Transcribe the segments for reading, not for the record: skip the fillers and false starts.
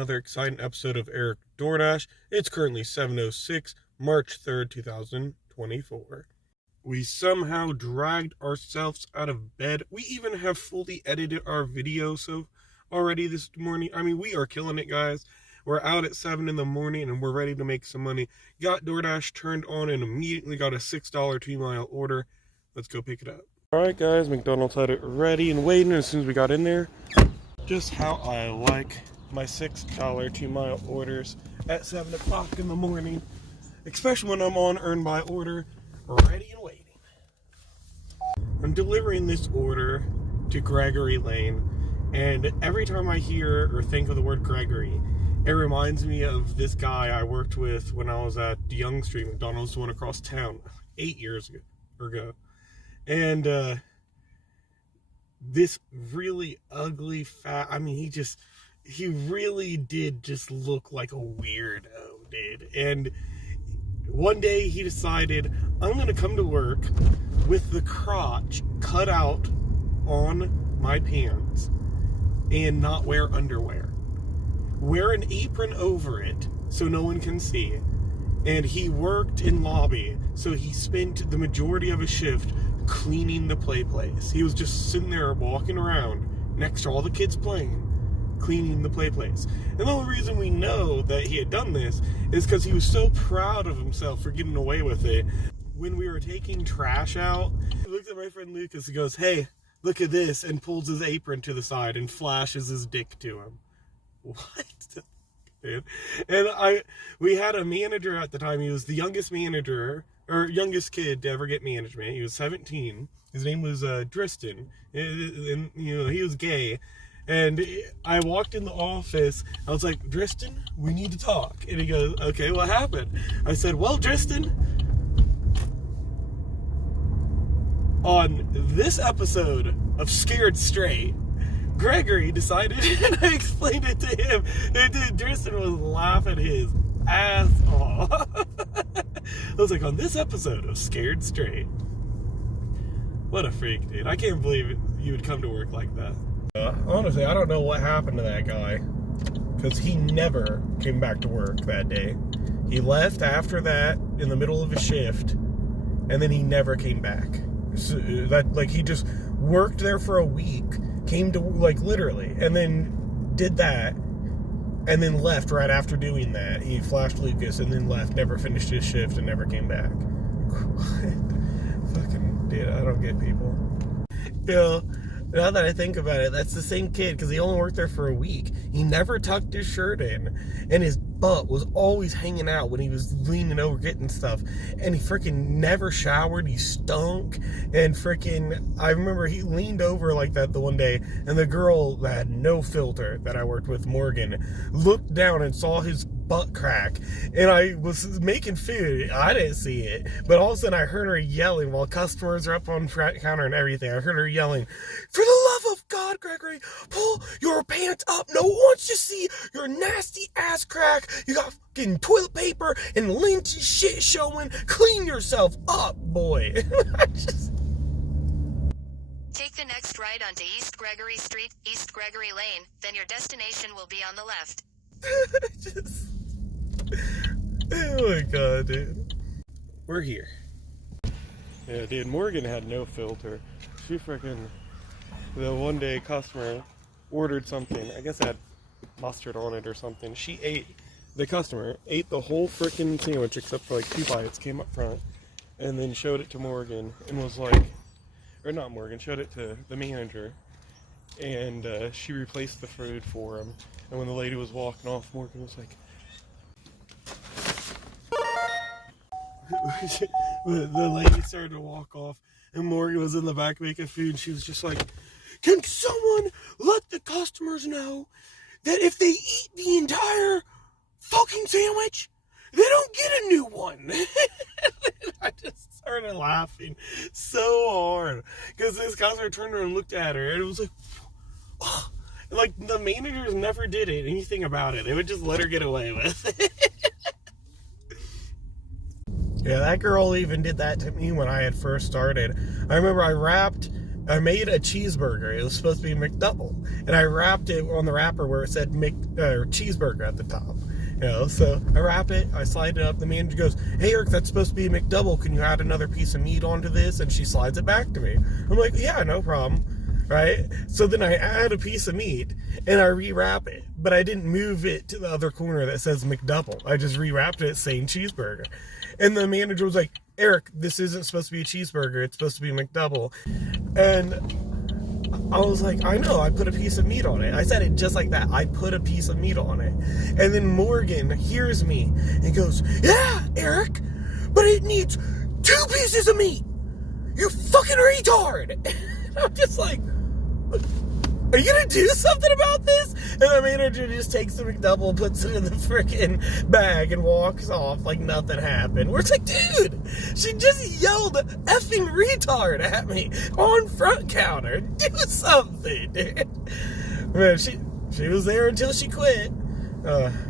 another exciting episode of EricDoordash. It's currently 7:06, March 3rd, 2024. We somehow dragged ourselves out of bed. We even have fully edited our video already this morning. I mean, we are killing it, guys. We're out at 7 in the morning and we're ready to make some money. Got DoorDash turned on and immediately got a $6 2-mile order. Let's go pick it up. Alright guys, McDonald's had it ready and waiting as soon as we got in there. Just how I like my $6 2-mile orders at 7 o'clock in the morning. Especially when I'm on earn by order, ready and waiting. I'm delivering this order to Gregory Lane, and every time I hear or think of the word Gregory, it reminds me of this guy I worked with when I was at Young Street McDonald's, the one across town, 8 years ago. And this really ugly fat, I mean, he really did just look like a weirdo, dude. And one day he decided, I'm going to come to work with the crotch cut out on my pants and not wear underwear. Wear an apron over it so no one can see. And he worked in lobby, so he spent the majority of his shift cleaning the play place. He was just sitting there walking around next to all the kids playing, cleaning the play place. And the only reason we know that he had done this is because he was so proud of himself for getting away with it. When we were taking trash out, he looked at my friend Lucas and goes, "Hey, look at this," and pulls his apron to the side and flashes his dick to him. What? Dude. And we had a manager at the time. He was the youngest manager, or youngest kid to ever get management. He was 17. His name was Tristan, and you know, he was gay. And I walked in the office. I was like, "Tristan, we need to talk." And he goes, "Okay, what happened?" I said, "Well, Tristan, on this episode of Scared Straight, Gregory decided," and I explained it to him, and Tristan was laughing his ass off. I was like, "On this episode of Scared Straight." What a freak, dude. I can't believe you would come to work like that. Honestly, I don't know what happened to that guy, because he never came back to work that day. He left after that in the middle of a shift, and then he never came back. So he just worked there for a week, came to, literally, and then did that, and then left right after doing that. He flashed Lucas and then left, never finished his shift, and never came back. What? Fucking, dude, I don't get people. You know, now that I think about it, that's the same kid, because he only worked there for a week. He never tucked his shirt in, and his butt was always hanging out when he was leaning over getting stuff, and he freaking never showered. He stunk, and freaking, I remember he leaned over like that the one day, and the girl that had no filter that I worked with, Morgan, looked down and saw his butt crack, and I was making food. I didn't see it, but all of a sudden I heard her yelling while customers are up on counter and everything. I heard her yelling, "For the love of God, Gregory, pull your pants up. No one wants to see your nasty ass crack. You got fucking toilet paper and lint shit showing. Clean yourself up, boy." Take the next right onto East Gregory Street, East Gregory Lane, then your destination will be on the left. Oh my god, dude. We're here. Yeah, dude, Morgan had no filter. She freaking, the one day customer ordered something, I guess it had mustard on it or something. The customer ate the whole freaking sandwich except for 2 bites, came up front, and then showed it to Morgan and was like, or not Morgan, showed it to the manager, and she replaced the food for him. And when the lady was walking off, Morgan was like, the lady started to walk off, and Morgan was in the back making food, and she was just like, "Can someone let the customers know that if they eat the entire fucking sandwich, they don't get a new one?" I just started laughing so hard, because this customer turned around and looked at her, and it was like, oh. The managers never did anything about it. They would just let her get away with it. Yeah, that girl even did that to me when I had first started. I remember I wrapped I made a cheeseburger. It was supposed to be a McDouble. And I wrapped it on the wrapper where it said cheeseburger at the top. You know, so I wrap it, I slide it up. The manager goes, "Hey, Eric, that's supposed to be a McDouble. Can you add another piece of meat onto this?" And she slides it back to me. I'm like, "Yeah, no problem." Right? So then I add a piece of meat and I rewrap it. But I didn't move it to the other corner that says McDouble. I just rewrapped it saying cheeseburger. And the manager was like, "Eric, this isn't supposed to be a cheeseburger. It's supposed to be a McDouble." And I was like, "I know, I put a piece of meat on it." I said it just like that. I put a piece of meat on it. And then Morgan hears me and goes, "Yeah, Eric, but it needs 2 pieces of meat. You fucking retard." And I'm just like, "Are you gonna do something about this?" And the manager just takes the McDouble, puts it in the freaking bag, and walks off like nothing happened. We're like, dude, she just yelled effing retard at me on front counter. Do something, dude. Man, she was there until she quit.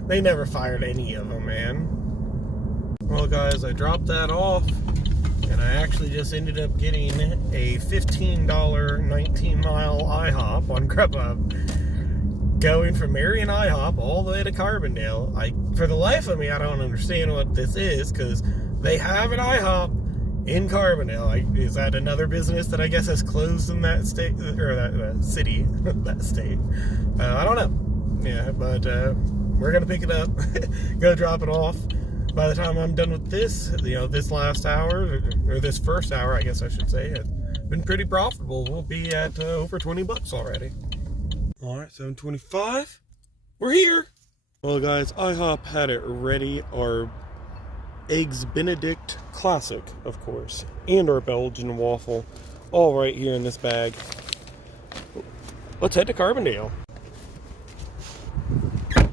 They never fired any of them, man. Well, guys, I dropped that off. And I actually just ended up getting a $15 19-mile IHOP on GrubHub. Going from Marion IHOP all the way to Carbondale. For the life of me, I don't understand what this is, because they have an IHOP in Carbondale. Is that another business that I guess has closed in that state, or that city, that state? I don't know. Yeah, but we're going to pick it up, go drop it off. By the time I'm done with this, this last hour, or this first hour, I guess I should say, it's been pretty profitable. We'll be at over $20 already. All right, 7:25. We're here. Well, guys, IHOP had it ready. Our Eggs Benedict Classic, of course, and our Belgian waffle, all right here in this bag. Let's head to Carbondale.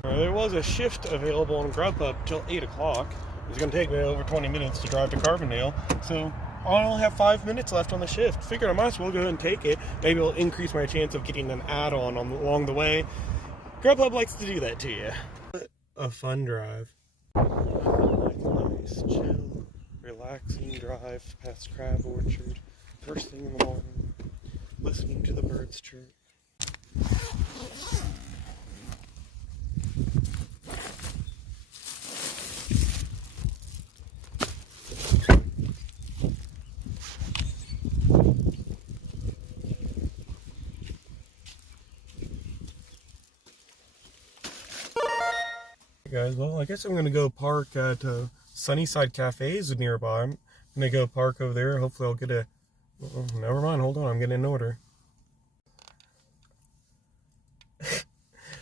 There was a shift available on GrubHub till 8 o'clock. It's going to take me over 20 minutes to drive to Carbondale, so I only have 5 minutes left on the shift. Figured I might as well go ahead and take it. Maybe it'll increase my chance of getting an add-on along the way. GrubHub likes to do that to you. A fun drive. Nice, chill, relaxing drive past Crab Orchard. First thing in the morning, listening to the birds chirp. Guys, well, I guess I'm gonna go park at Sunnyside Cafes nearby. I'm gonna go park over there. Hopefully I'll get a... Oh, never mind, hold on, I'm getting an order.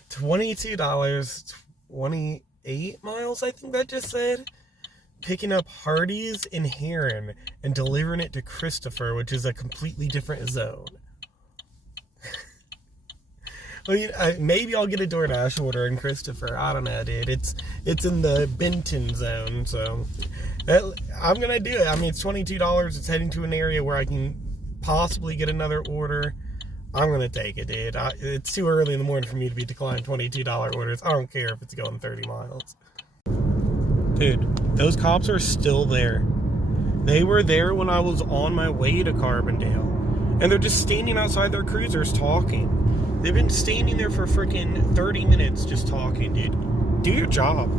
$22, 28 miles, I think that just said. Picking up Hardee's in Heron and delivering it to Christopher, which is a completely different zone. Well, maybe I'll get a DoorDash order in Christopher. I don't know, dude. It's in the Benton zone, so I'm gonna do it. I mean, it's $22. It's heading to an area where I can possibly get another order. I'm gonna take it, dude. It's too early in the morning for me to be declining $22 orders. I don't care if it's going 30 miles. Dude, those cops are still there. They were there when I was on my way to Carbondale, and they're just standing outside their cruisers talking. They've been standing there for freaking 30 minutes just talking, dude. Do your job.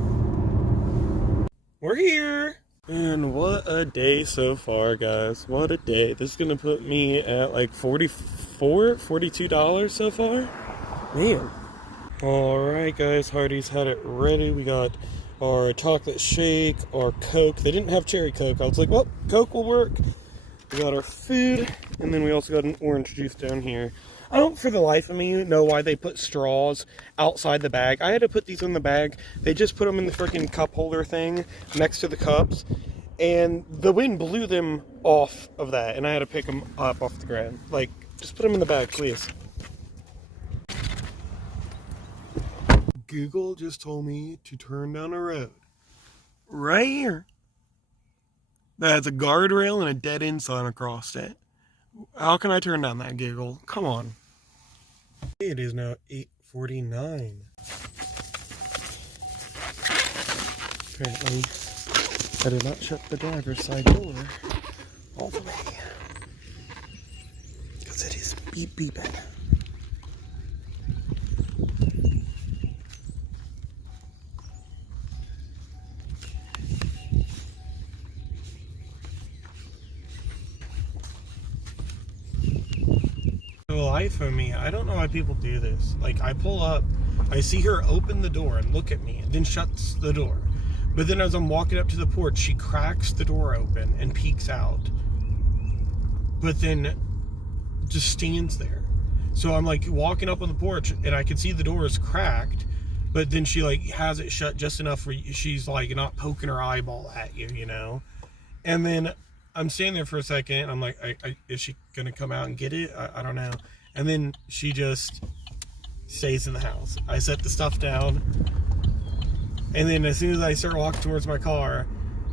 We're here. And what a day so far, guys. What a day. This is going to put me at like $42 so far. Man. Alright, guys. Hardee's had it ready. We got our chocolate shake, our Coke. They didn't have cherry Coke. I was like, well, Coke will work. We got our food. And then we also got an orange juice down here. I don't, for the life of me, know why they put straws outside the bag. I had to put these in the bag. They just put them in the freaking cup holder thing next to the cups, and the wind blew them off of that, and I had to pick them up off the ground. Like, just put them in the bag, please. Google just told me to turn down a road. Right here. That has a guardrail and a dead-end sign across it. How can I turn down that, Google? Come on. It is now 8:49. Apparently, I did not shut the driver's side door all the way. Because it is beep, beep. The life of me, I don't know why people do this. Like, I pull up, I see her open the door and look at me, and then shuts the door. But then as I'm walking up to the porch, she cracks the door open and peeks out. But then just stands there. So I'm like walking up on the porch, and I can see the door is cracked, but then she like has it shut just enough where she's like not poking her eyeball at you, you know? And then I'm standing there for a second, and I'm like, is she gonna come out and get it? I don't know. And then she just stays in the house. I set the stuff down, and then as soon as I start walking towards my car,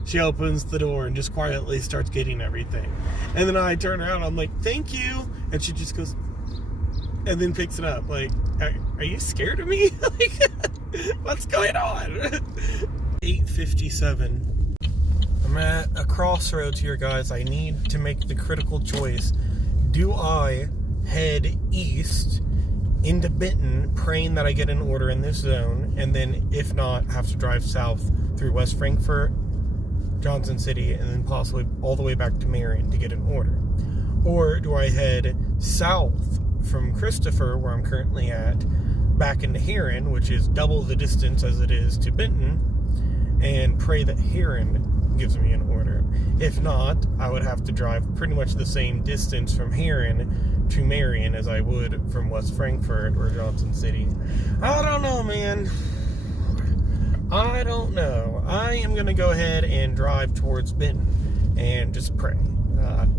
she opens the door and just quietly starts getting everything. And then I turn around, I'm like, thank you, and she just goes, and then picks it up. Like, are you scared of me? Like, what's going on? 8:57. I'm at a crossroads here, guys. I need to make the critical choice. Do I head east into Benton, praying that I get an order in this zone, and then if not, have to drive south through West Frankfort, Johnson City, and then possibly all the way back to Marion to get an order? Or do I head south from Christopher, where I'm currently at, back into Heron, which is double the distance as it is to Benton, and pray that Heron gives me an order? If not, I would have to drive pretty much the same distance from Heron to Marion as I would from West Frankfort or Johnson City. I don't know, man. I don't know. I am going to go ahead and drive towards Benton and just pray.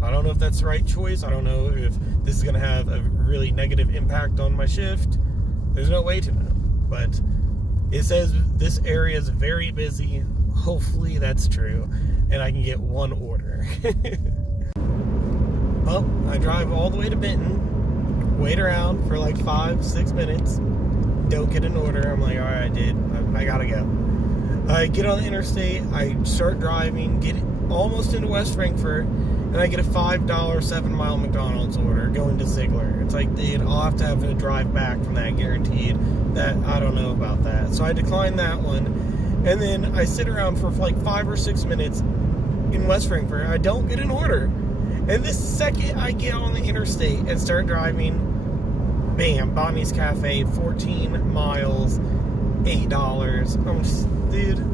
I don't know if that's the right choice. I don't know if this is going to have a really negative impact on my shift. There's no way to know. But it says this area is very busy. Hopefully that's true, and I can get one order. Well, I drive all the way to Benton, wait around for like 5-6 minutes, don't get an order. I'm like, alright, dude, I gotta go. I get on the interstate, I start driving, get almost into West Frankfort, and I get a $5 7-mile McDonald's order going to Ziegler. It's like, dude, I'll have to drive back from that guaranteed. That, I don't know about that. So I decline that one. And then I sit around for like 5 or 6 minutes in West Frankfort. I don't get an order. And this second I get on the interstate and start driving, bam, Bonnie's Cafe, 14 miles, $8. I'm just, dude.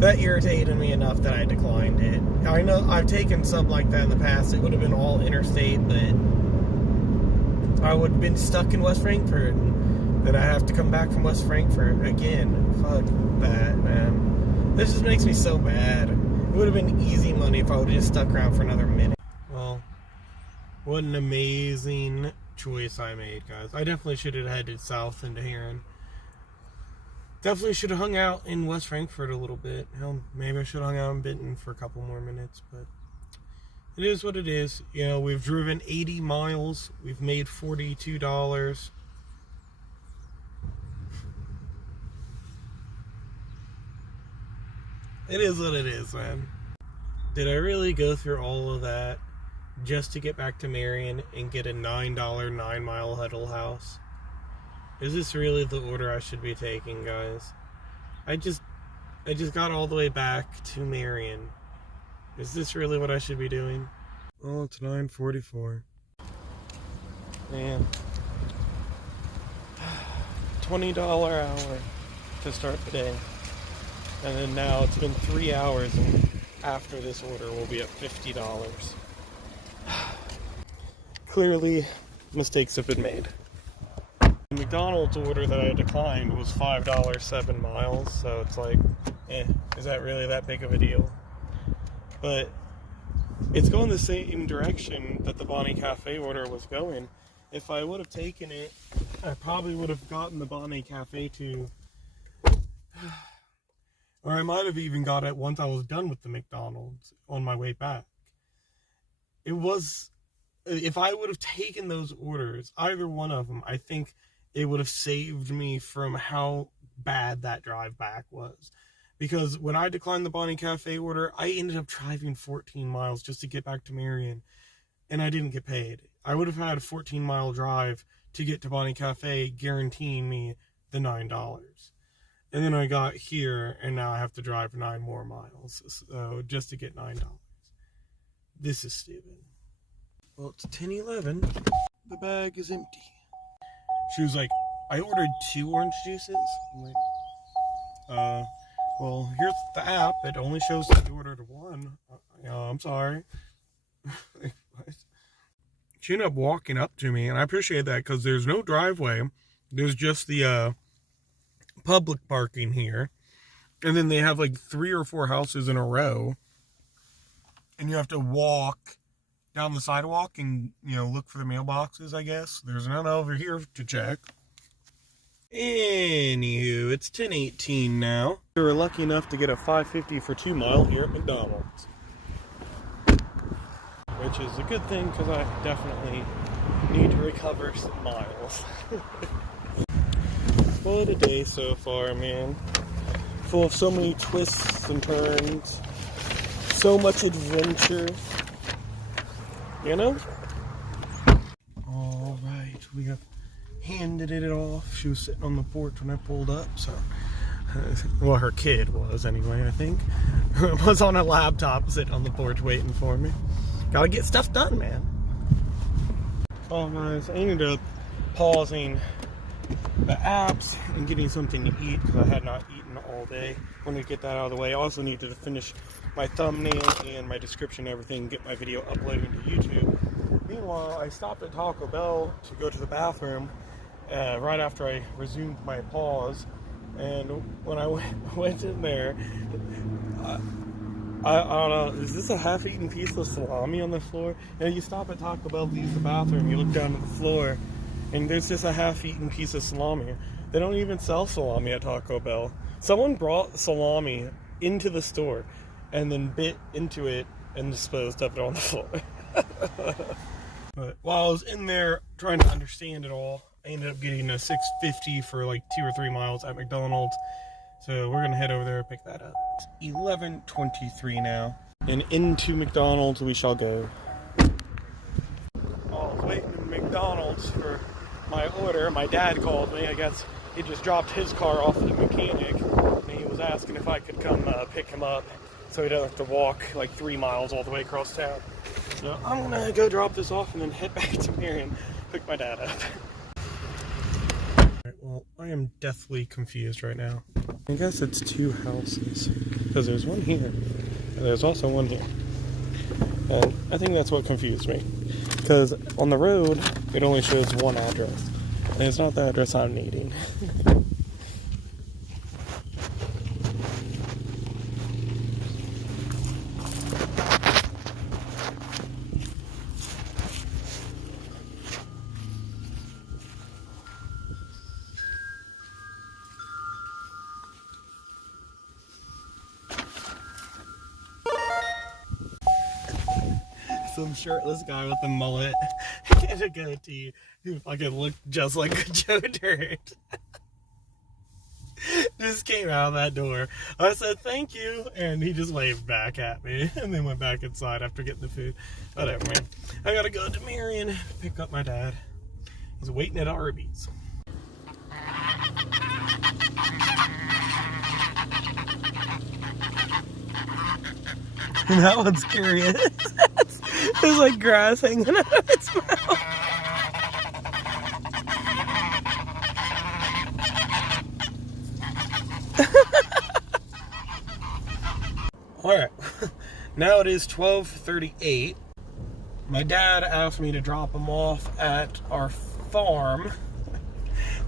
That irritated me enough that I declined it. I know I've taken some like that in the past. It would have been all interstate, but I would have been stuck in West Frankfort, and then I have to come back from West Frankfort again. Fuck that, man. This just makes me so mad. It would have been easy money if I would have just stuck around for another minute. Well, what an amazing choice I made, guys. I definitely should have headed south into Heron. Definitely should have hung out in West Frankfort a little bit. Hell, maybe I should have hung out in Benton for a couple more minutes, but it is what it is. You know, we've driven 80 miles. We've made $42. It is what it is, man. Did I really go through all of that just to get back to Marion and get a $9 9-mile huddle house? Is this really the order I should be taking, guys? I just got all the way back to Marion. Is this really what I should be doing? Oh, it's 9:44. Man. $20 hour to start the day. And then now it's been 3 hours, and after this order we'll be at $50. Clearly, mistakes have been made. The McDonald's order that I declined was $5 7 miles, so it's like, is that really that big of a deal? But it's going the same direction that the Bonnie Cafe order was going. If I would have taken it, I probably would have gotten the Bonnie Cafe to, or I might have even got it once I was done with the McDonald's on my way back. It was, if I would have taken those orders, either one of them, I think it would have saved me from how bad that drive back was. Because when I declined the Bonnie Cafe order, I ended up driving 14 miles just to get back to Marion, and I didn't get paid. I would have had a 14-mile drive to get to Bonnie Cafe, guaranteeing me the $9. And then I got here, and now I have to drive 9 more miles, so just to get $9. This is stupid. Well, it's 10:11. The bag is empty. She was like, I ordered 2 orange juices. I'm like, well, here's the app. It only shows that you ordered 1. I'm sorry. She ended up walking up to me, and I appreciate that because there's no driveway. There's just the public parking here. And then they have like 3 or 4 houses in a row. And you have to walk down the sidewalk and, look for the mailboxes, I guess. There's none over here to check. Anywho, it's 10:18 now. We were lucky enough to get a $5.50 for 2 mile here at McDonald's. Which is a good thing because I definitely need to recover some miles. What a day so far, man. Full of so many twists and turns. So much adventure. Alright, we have handed it off. She was sitting on the porch when I pulled up, so... well, her kid was, anyway, I think. Was on a laptop sitting on the porch waiting for me. Gotta get stuff done, man. Oh, guys, I ended up pausing the apps and getting something to eat because I had not eaten all day. When we get that out of the way, I also needed to finish my thumbnail and my description and everything, get my video uploaded to YouTube. Meanwhile, I stopped at Taco Bell to go to the bathroom right after I resumed my pause. And when I went in there, I don't know, is this a half-eaten piece of salami on the floor? You stop at Taco Bell to use the bathroom, you look down at the floor, and there's just a half-eaten piece of salami. They don't even sell salami at Taco Bell. Someone brought salami into the store and then bit into it and disposed of it on the floor. But while I was in there trying to understand it all, I ended up getting a $6.50 for like 2 or 3 miles at McDonald's. So we're going to head over there and pick that up. It's 11:23 now. And into McDonald's we shall go. I was waiting in McDonald's for my order. My dad called me. I guess he just dropped his car off at the mechanic. And he was asking if I could come pick him up so he doesn't have to walk like 3 miles all the way across town. So I'm going to go drop this off and then head back to Marion, pick my dad up. Well, I am deathly confused right now. I guess it's 2 houses, because there's one here, and there's also one here. And I think that's what confused me, because on the road, it only shows 1 address, and it's not the address I'm needing. Some shirtless guy with a mullet and a goatee who fucking looked just like Joe Dirt just came out of that door. I said thank you, and he just waved back at me and then went back inside after getting the food. Whatever, man. I gotta go to Marion, pick up my dad. He's waiting at Arby's. That one's curious. There's like grass hanging out of its mouth. Alright, now it is 12:38. My dad asked me to drop him off at our farm.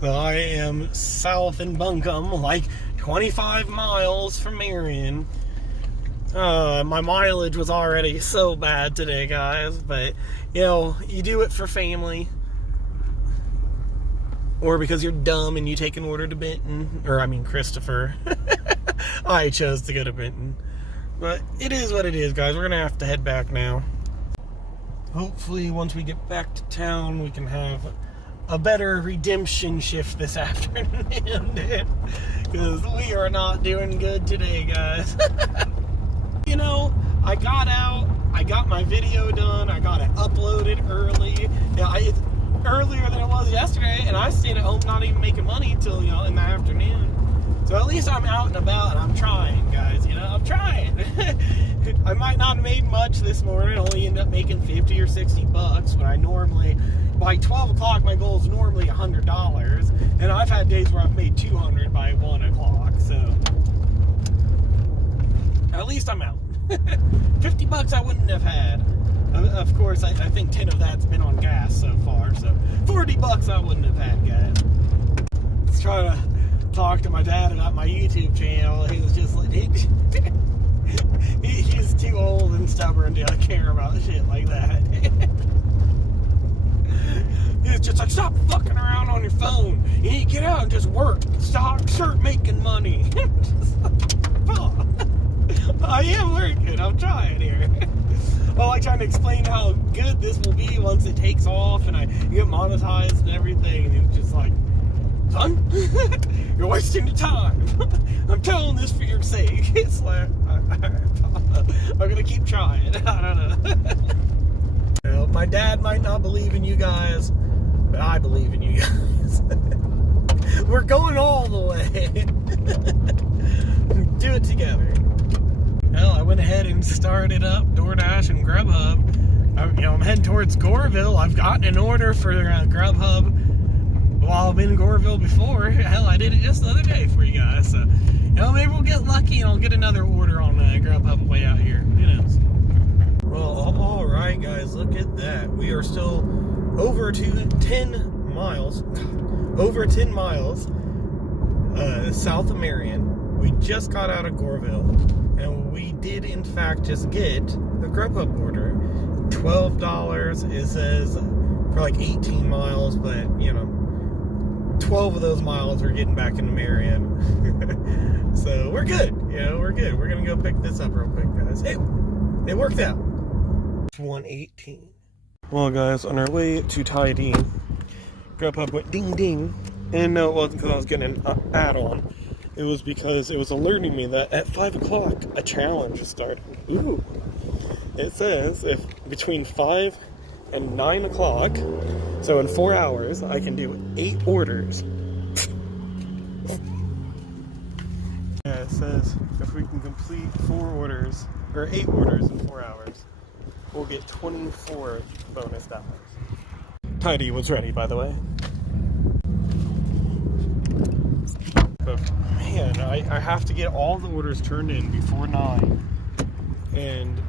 So I am south in Buncombe, like 25 miles from Marion. My mileage was already so bad today, guys, but, you do it for family. Or because you're dumb and you take an order to Benton. Or, Christopher. I chose to go to Benton. But it is what it is, guys. We're going to have to head back now. Hopefully, once we get back to town, we can have a better redemption shift this afternoon, dude. Because we are not doing good today, guys. You know, I got out, I got my video done, I got it uploaded early. It's earlier than it was yesterday, and I stayed at home not even making money until, in the afternoon. So at least I'm out and about, and I'm trying, guys, I'm trying. I might not have made much this morning, only end up making 50 or 60 bucks, when I normally, by 12 o'clock, my goal is normally $100, and I've had days where I've made 200 by 1 o'clock, so at least I'm out. 50 bucks I wouldn't have had. Of course, I think 10 of that's been on gas so far, so 40 bucks I wouldn't have had, guys. Let's try to talk to my dad about my YouTube channel. He was just like, he's too old and stubborn to care about shit like that. He's just like, stop fucking around on your phone. You need to get out and just work. Start making money. Just like, fuck. I am working. I'm trying here. Well, I'm trying to explain how good this will be once it takes off and I get monetized and everything. And he's just like, son, you're wasting your time. I'm telling this for your sake. It's like, I'm gonna keep trying. I don't know. Well, my dad might not believe in you guys, but I believe in you guys. We're going all the way. Do it together. Well, I went ahead and started up Doordash and GrubHub. I'm heading towards Goreville. I've gotten an order for GrubHub while I've been in Goreville before. Hell, I did it just the other day for you guys. So, maybe we'll get lucky and I'll get another order on GrubHub way out here. Who knows? Well, alright guys, look at that. We are still over 10 miles south of Marion. We just got out of Goreville, and we did in fact just get the GrubHub order. $12, it says, for like 18 miles, but 12 of those miles are getting back into Marion. So we're good, we're good. We're gonna go pick this up real quick, guys. Hey, it worked out. 118. Well, guys, on our way to Tidy, GrubHub went ding ding, and no, it wasn't because I was getting an add-on. It was because it was alerting me that at 5 o'clock a challenge is starting. Ooh. It says if between 5 and 9 o'clock, so in 4 hours, I can do 8 orders. Yeah, it says if we can complete 4 orders, or 8 orders in 4 hours, we'll get 24 bonus dollars. Tidy was ready, by the way. But man, I have to get all the orders turned in before 9, and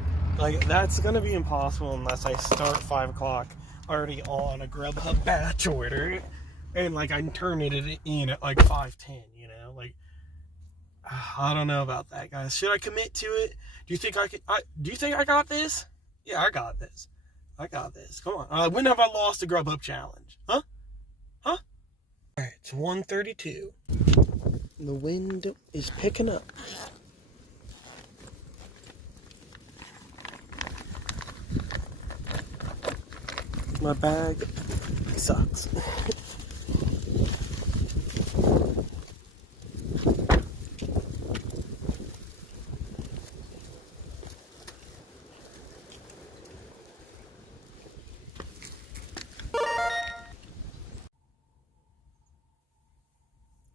that's gonna be impossible unless I start 5 o'clock already on a GrubHub batch order, and I can turn it in at 5:10. I don't know about that, guys. Should I commit to it? Do you think I can? Do you think I got this? Yeah, I got this. I got this. Come on. When have I lost a GrubHub challenge? Huh? All right, it's 1:32. The wind is picking up. My bag sucks.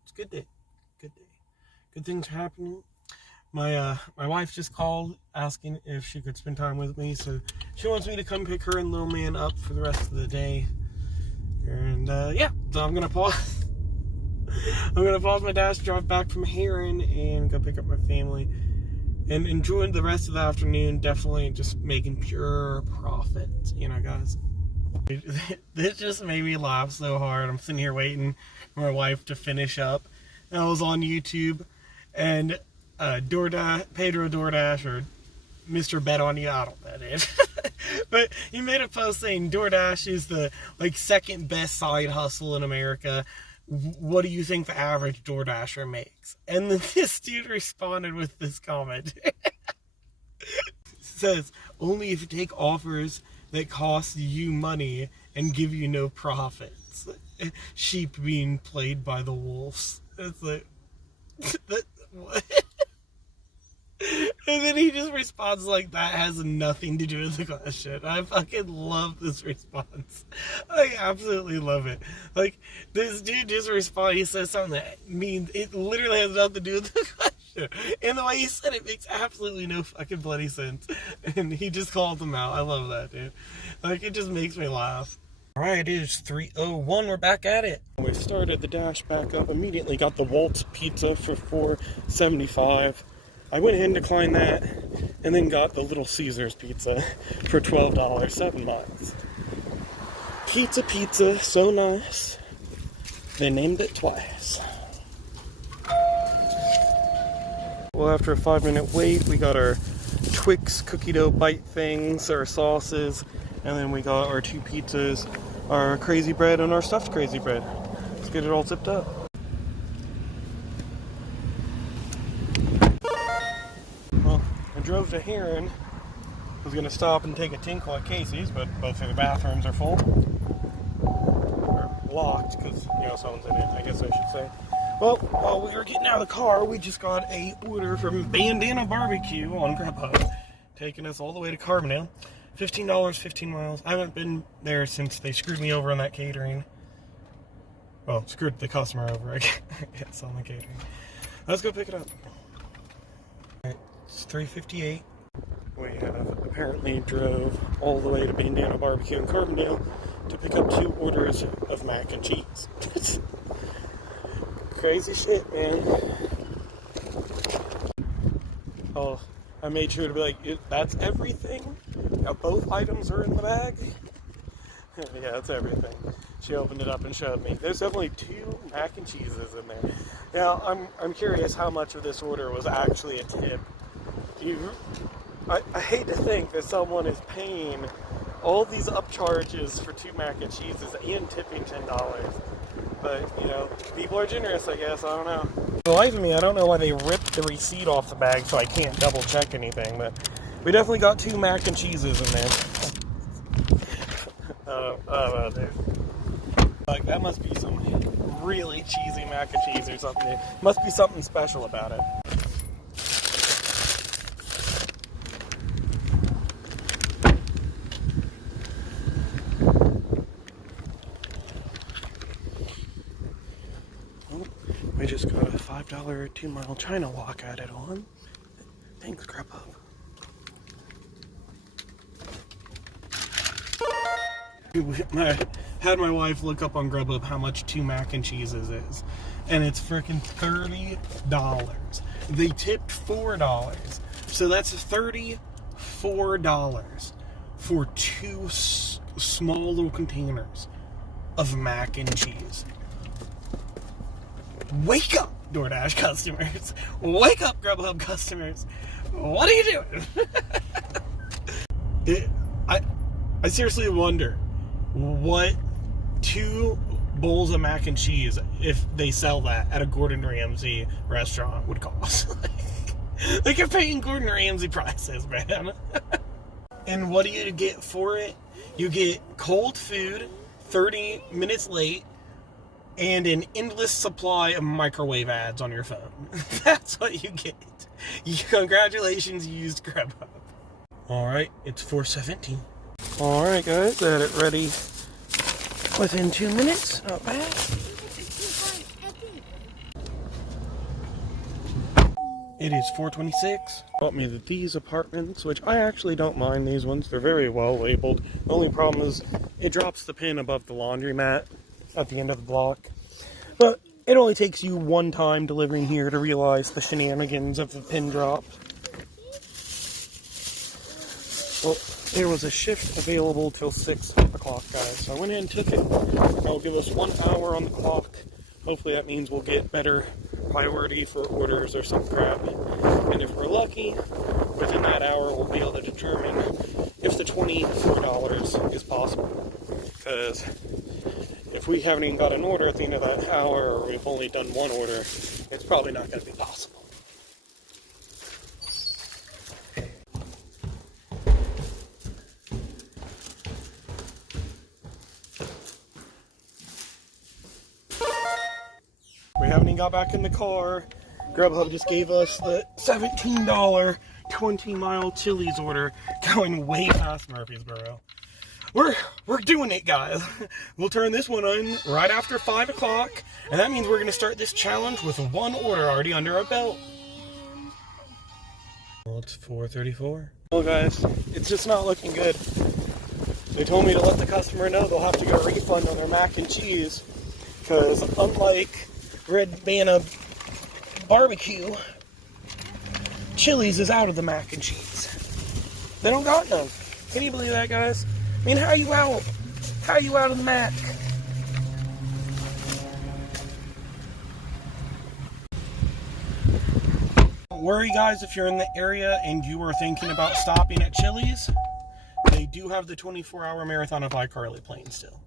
It's a good day. Good day. Good things happening. My wife just called asking if she could spend time with me, so she wants me to come pick her and little man up for the rest of the day. And yeah, so I'm gonna pause. I'm gonna pause my dash, drive back from Heron, and go pick up my family and enjoy the rest of the afternoon. Definitely just making pure profit, guys. This just made me laugh so hard. I'm sitting here waiting for my wife to finish up. And I was on YouTube, and Pedro Doordash, or Mr. Bet on You, I don't know, dude. But he made a post saying Doordash is the second best side hustle in America. What do you think the average DoorDasher makes? And then this dude responded with this comment. It says, only if you take offers that cost you money and give you no profits. It's like sheep being played by the wolves. It's like, what? And then he just responds like that has nothing to do with the question. I fucking love this response. I absolutely love it. Like, this dude just responds, he says something that means it literally has nothing to do with the question. And the way he said it makes absolutely no fucking bloody sense. And he just called them out. I love that, dude. Like, it just makes me laugh. Alright, it is 3:01. We're back at it. We started the dash back up immediately. Got the Waltz pizza for $4.75. I went ahead and declined that, and then got the Little Caesars pizza for $12, 7 miles. Pizza, so nice. They named it twice. Well, after a 5-minute wait, we got our Twix cookie dough bite things, our sauces, and then we got our 2 pizzas, our crazy bread, and our stuffed crazy bread. Let's get it all zipped up. Well, I drove to Heron. I was going to stop and take a tinkle at Casey's, but both of the bathrooms are full. Or locked, because, you know, someone's in it, I guess I should say. Well, while we were getting out of the car, we just got a order from Bandana Barbecue on GrubHub, taking us all the way to Carbondale. $15, 15 miles. I haven't been there since they screwed me over on that catering. Well, screwed the customer over, I guess, on the catering. Let's go pick it up. Alright, it's 3:58. We have apparently drove all the way to Bandana Barbecue in Carbondale to pick up 2 orders of mac and cheese. Crazy shit, man. Oh, I made sure to be like, that's everything? Now both items are in the bag? Yeah, that's everything. She opened it up and showed me. There's definitely 2 mac and cheeses in there. Now, I'm curious how much of this order was actually a tip. I hate to think that someone is paying all these upcharges for 2 mac and cheeses and tipping $10. But, you know, people are generous, I guess. I don't know. For the life of me, I don't know why they ripped the receipt off the bag so I can't double check anything, but we definitely got 2 mac and cheeses in there. Dude. Like, that must be some really cheesy mac and cheese or something. Must be something special about it. We just got a $5 2-mile China walk added on. Thanks, GrubHub. I had my wife look up on GrubHub how much 2 mac and cheeses is. And it's freaking $30. They tipped $4. So that's $34 for 2 small little containers of mac and cheese. Wake up, DoorDash customers. Wake up, GrubHub customers. What are you doing? I seriously wonder what 2 bowls of mac and cheese, if they sell that at a Gordon Ramsay restaurant, would cost. Like, you're paying Gordon Ramsay prices, man. And what do you get for it? You get cold food, 30 minutes late, and an endless supply of microwave ads on your phone. That's what you get. Congratulations, you used GrubHub. Alright, it's 4:17. Alright guys, I had it ready within 2 minutes. Not bad. It is 4:26. Bought me these apartments, which I actually don't mind these ones. They're very well labeled. The only problem is it drops the pin above the laundromat at the end of the block. But it only takes you one time delivering here to realize the shenanigans of the pin drop. Well, there was a shift available till 6 o'clock, guys. So I went in and took it. That'll give us 1 hour on the clock. Hopefully that means we'll get better priority for orders or some crap. And if we're lucky, within that hour we'll be able to determine if the $24 is possible. Because if we haven't even got an order at the end of that hour, or we've only done 1 order, it's probably not going to be possible. got back in the car. GrubHub just gave us the $17 20-mile Chili's order, going way past Murfreesboro. We're doing it, guys. We'll turn this one on right after 5 o'clock, and that means we're going to start this challenge with one order already under our belt. Well, it's 4:34. Well, guys, it's just not looking good. They told me to let the customer know they'll have to get a refund on their mac and cheese, because unlike Red Banana Barbecue, Chili's is out of the mac and cheese. They don't got none. Can you believe that, guys? I mean, how are you out? How are you out of the mac? Don't worry, guys, if you're in the area and you are thinking about stopping at Chili's, they do have the 24-hour marathon of iCarly playing still.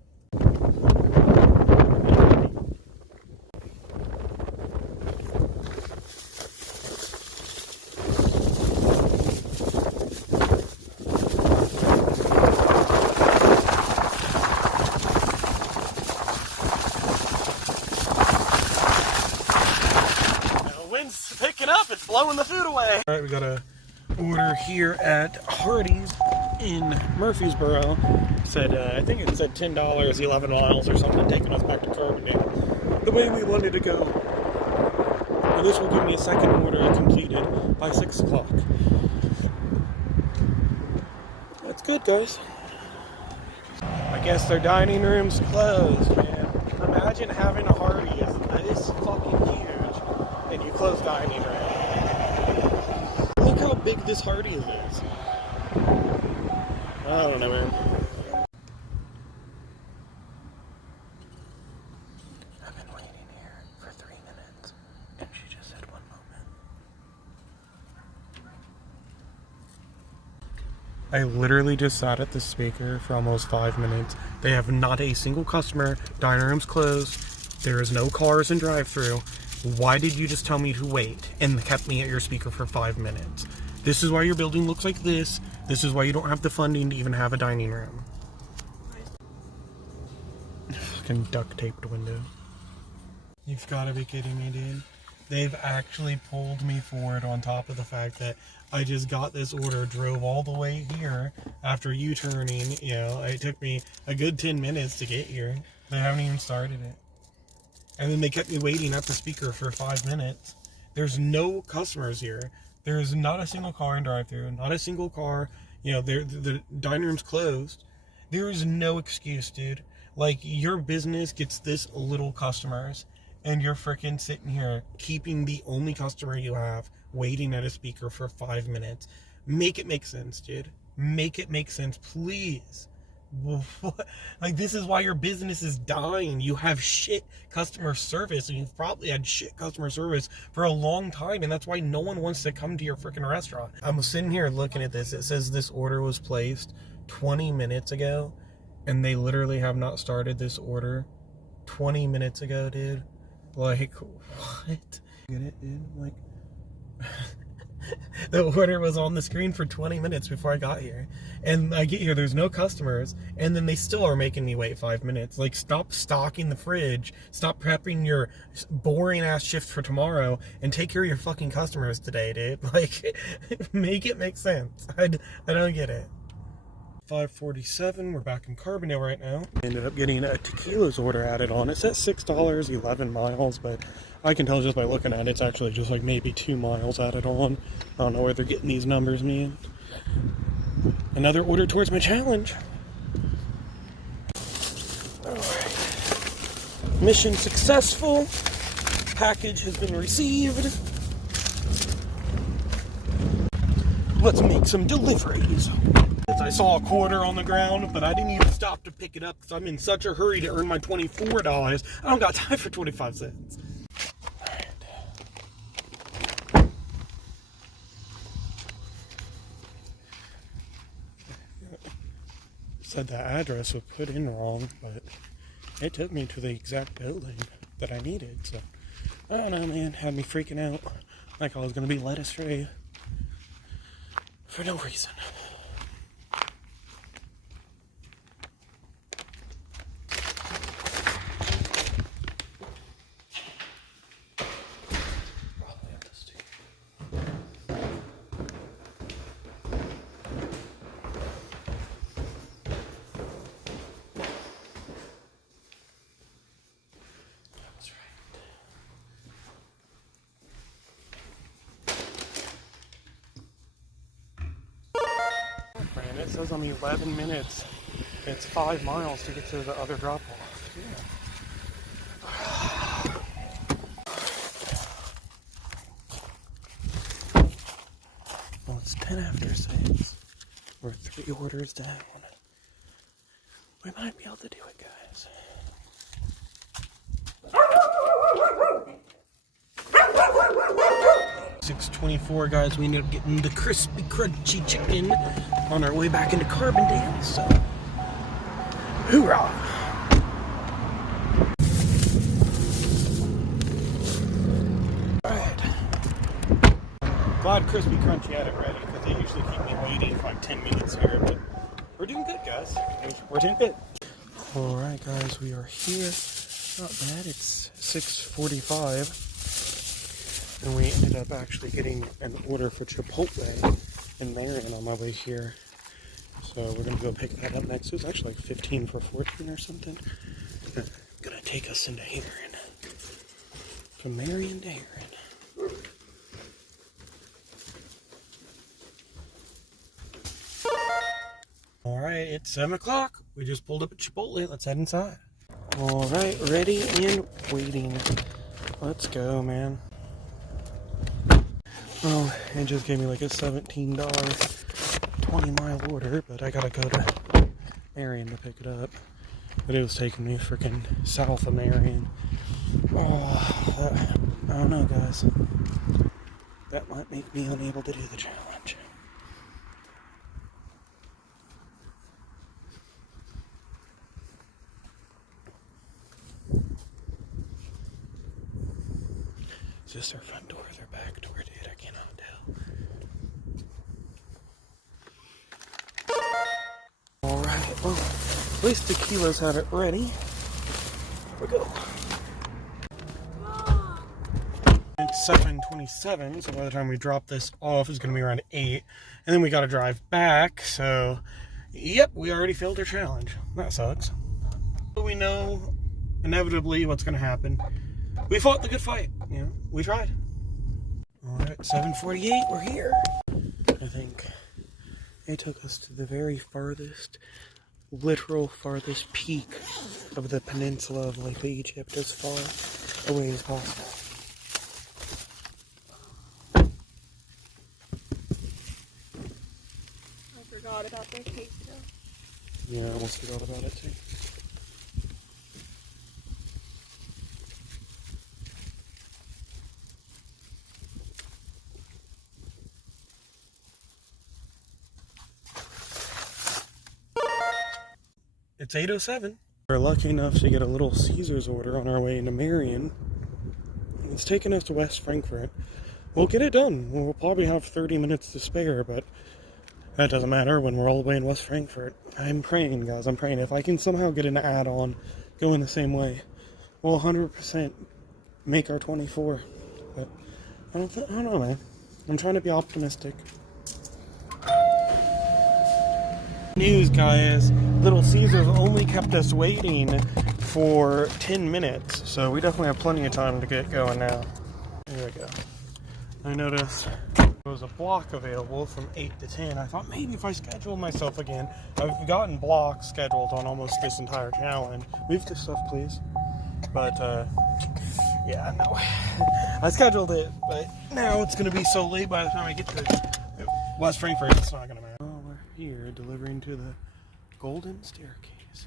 Picking up, it's blowing the food away. All right, we got a order here at Hardee's in Murfreesboro. Said I think it said $10, 11 miles or something, taking us back to Carbondale, the way we wanted to go. And this will give me a second order completed by 6 o'clock. That's good, guys. I guess their dining room's closed, man. Imagine having a Hardee's this fucking huge and you close dining room. Look how big this Hardee's is. I don't know, man. I've been waiting here for 3 minutes, and she just said 1 moment. I literally just sat at the speaker for almost 5 minutes. They have not a single customer. Dining room's closed. There is no cars in drive-thru. Why did you just tell me to wait and kept me at your speaker for 5 minutes? This is why your building looks like this. This is why you don't have the funding to even have a dining room. Fucking duct-taped window. You've got to be kidding me, dude. They've actually pulled me forward on top of the fact that I just got this order, drove all the way here after U-turning. You know, it took me a good 10 minutes to get here. They haven't even started it. And then they kept me waiting at the speaker for 5 minutes. There's no customers here. There's not a single car in drive-thru, not a single car. You know, the dining room's closed. There is no excuse, dude. Like, your business gets this little customers, and you're freaking sitting here keeping the only customer you have waiting at a speaker for 5 minutes. Make it make sense, dude. Make it make sense, please. Like, this is why your business is dying. You have shit customer service, and you've probably had shit customer service for a long time, and that's why no one wants to come to your freaking restaurant. I'm sitting here looking at this. It says this order was placed 20 minutes ago, and they literally have not started this order 20 minutes ago, dude. Like, what? Get it, dude? Like, the order was on the screen for 20 minutes before I got here. And I get here, there's no customers, and then they still are making me wait 5 minutes. Like, stop stocking the fridge, stop prepping your boring-ass shift for tomorrow, and take care of your fucking customers today, dude. Like, make it make sense. I don't get it. 5:47, we're back in Carbondale right now. Ended up getting a tequila's order added on. It says $6, 11 miles, but I can tell just by looking at it, it's actually just like maybe 2 miles added on. I don't know where they're getting these numbers, man. Another order towards my challenge. Alright. Mission successful. Package has been received. Let's make some deliveries. I saw a quarter on the ground, but I didn't even stop to pick it up because I'm in such a hurry to earn my $24. I don't got time for 25 cents. Alright. Said that address was put in wrong, but it took me to the exact building that I needed, so I don't know, man. Had me freaking out like I was going to be led astray for no reason. says I'm 11 minutes. It's 5 miles to get to the other drop-off. Yeah. Well, it's 10 after 6. We're 3 orders down. We might be able to do it, guys. $6.24, guys. We ended up getting the crispy, crunchy chicken on our way back into Carbondale. So, hoorah! Alright. Glad Crispy Crunchy had it ready because they usually keep me waiting for like 10 minutes here. But we're doing good, guys. We're doing good. Alright, guys. We are here. Not bad. It's 6:45. And we ended up actually getting an order for Chipotle in Marion on my way here. So we're going to go pick that up next. It was actually like 15 for 14 or something. Gonna take us into Heron. From Marion to Heron. Alright, it's 7 o'clock. We just pulled up at Chipotle. Let's head inside. Alright, ready and waiting. Let's go, man. Oh, it just gave me like a $17 20-mile order, but I gotta go to Marion to pick it up. But it was taking me freaking south of Marion. Oh, I don't know, guys. That might make me unable to do the challenge. Is this their front door or their back door, dude? I cannot tell. Alright, well, at least Tequila's had it ready. Here we go. It's 7:27, so by the time we drop this off, it's going to be around 8. And then we got to drive back, so, yep, we already failed our challenge. That sucks. But we know, inevitably, what's going to happen. We fought the good fight, you know, we tried. Alright, 7:48, we're here. I think it took us to the very farthest, literal farthest peak of the peninsula of Lake Egypt, as far away as possible. I forgot about their cake though. Yeah, I almost forgot about it too. It's 8:07. We're lucky enough to get a Little Caesars order on our way into Marion. It's taking us to West Frankfort. We'll get it done. We'll probably have 30 minutes to spare, but that doesn't matter when we're all the way in West Frankfort. I'm praying, guys. I'm praying. If I can somehow get an add-on going the same way, we'll 100% make our 24. But I don't know, man. I'm trying to be optimistic. News, guys. Little Caesars only kept us waiting for 10 minutes, so we definitely have plenty of time to get going now. Here we go. I noticed there was a block available from 8 to 10. I thought maybe if I schedule myself again. I've gotten blocks scheduled on almost this entire challenge. Move this stuff, please. But, yeah, no. I scheduled it, but now it's going to be so late by the time I get to West Frankfort, it's not going to matter. Oh, we're here delivering to the Golden Staircase.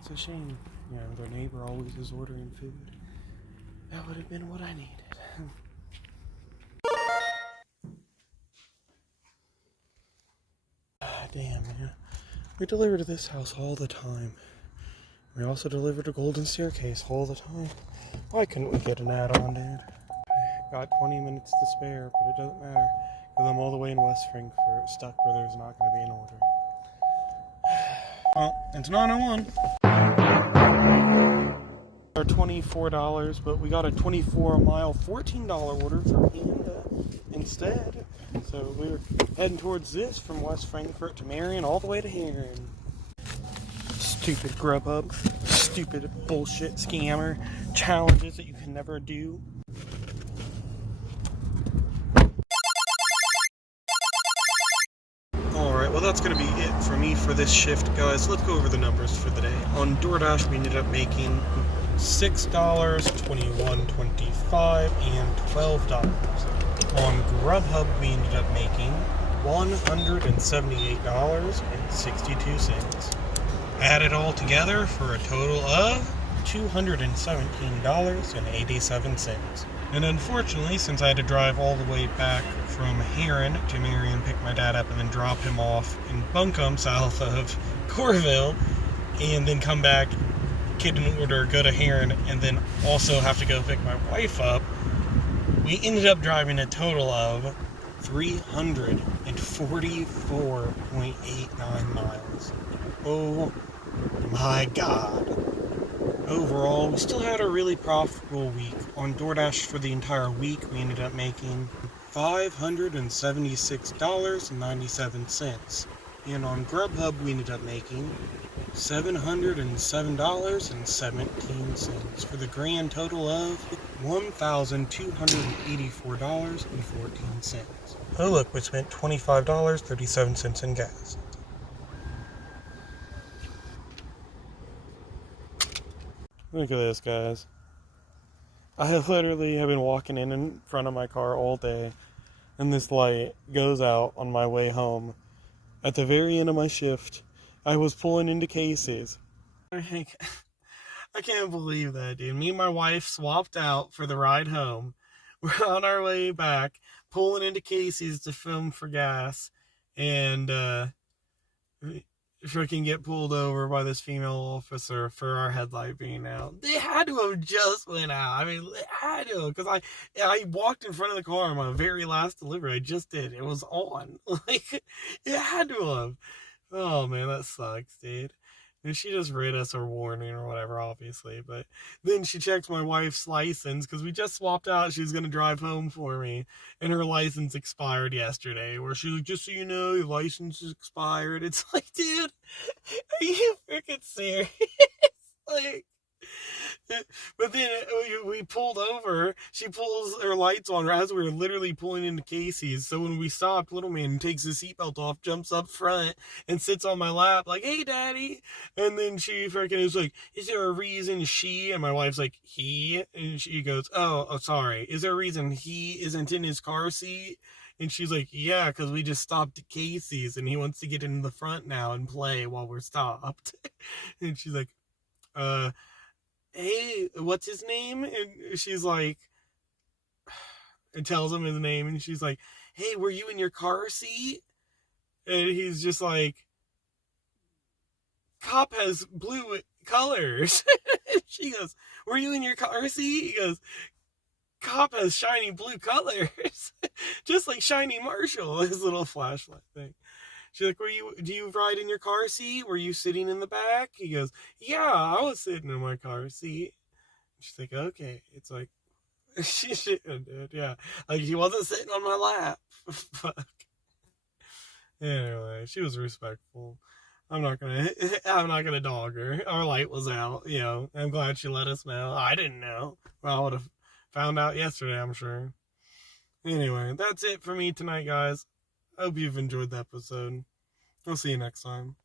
It's a shame. You know, their neighbor always is ordering food. That would have been what I needed. Damn, man. We deliver to this house all the time. We also deliver to Golden Staircase all the time. Why couldn't we get an add-on, dude? Got 20 minutes to spare, but it doesn't matter. Because I'm all the way in West Frankfort, stuck where there's not going to be an order. Well, it's 9:01. Our $24, but we got a 24-mile, $14 order for Panda instead. So we're heading towards this from West Frankfort to Marion, all the way to Heron. Stupid GrubHub, stupid bullshit scammer challenges that you can never do. Alright, well that's going to be it for me for this shift, guys. Let's go over the numbers for the day. On Doordash, we ended up making $6, $21.25, and $12. On GrubHub, we ended up making $178.62. Add it all together for a total of $217.87. And unfortunately, since I had to drive all the way back from Heron to Marion, pick my dad up, and then drop him off in Buncombe, south of Corville, and then come back, get an order, go to Heron, and then also have to go pick my wife up, we ended up driving a total of 344.89 miles. Oh my God. Overall, we still had a really profitable week. On Doordash for the entire week, we ended up making $576.97. And on GrubHub, we ended up making $707.17 for the grand total of $1,284.14. Oh look, we spent $25.37 in gas. Look at this, guys. I literally have been walking in front of my car all day, and this light goes out on my way home. At the very end of my shift, I was pulling into Casey's. I can't believe that, dude. Me and my wife swapped out for the ride home. We're on our way back, pulling into Casey's to film for gas, and freaking get pulled over by this female officer for our headlight being out. They had to have just went out. I mean, they had to, because I walked in front of the car on my very last delivery. I just did. It was on. Like, it had to have. Oh, man, that sucks, dude. And she just read us her warning or whatever, obviously. But then she checks my wife's license, because we just swapped out. She was going to drive home for me. And her license expired yesterday. Where she was like, just so you know, your license is expired. It's like, dude, are you freaking serious? Like, but then we pulled over. She pulls her lights on as we were literally pulling into Casey's. So when we stopped, little man takes his seatbelt off, jumps up front, and sits on my lap like, hey, daddy. And then she freaking is like, is there a reason she? And my wife's like, he? And she goes, oh, sorry. Is there a reason he isn't in his car seat? And she's like, yeah, because we just stopped at Casey's and he wants to get in the front now and play while we're stopped. And she's like, hey, what's his name? And she's like, and tells him his name, and she's like, hey, were you in your car seat? And he's just like, cop has blue colors. She goes, were you in your car seat? He goes, cop has shiny blue colors. Just like Shiny Marshall, his little flashlight thing. She's like, do you ride in your car seat? Were you sitting in the back? He goes, yeah, I was sitting in my car seat. She's like, okay. It's like, she shouldn't, dude. Yeah. Like, he wasn't sitting on my lap. Fuck. Anyway, she was respectful. I'm not gonna dog her. Our light was out, you know. I'm glad she let us know. I didn't know. Well, I would have found out yesterday, I'm sure. Anyway, that's it for me tonight, guys. I hope you've enjoyed the episode. I'll see you next time.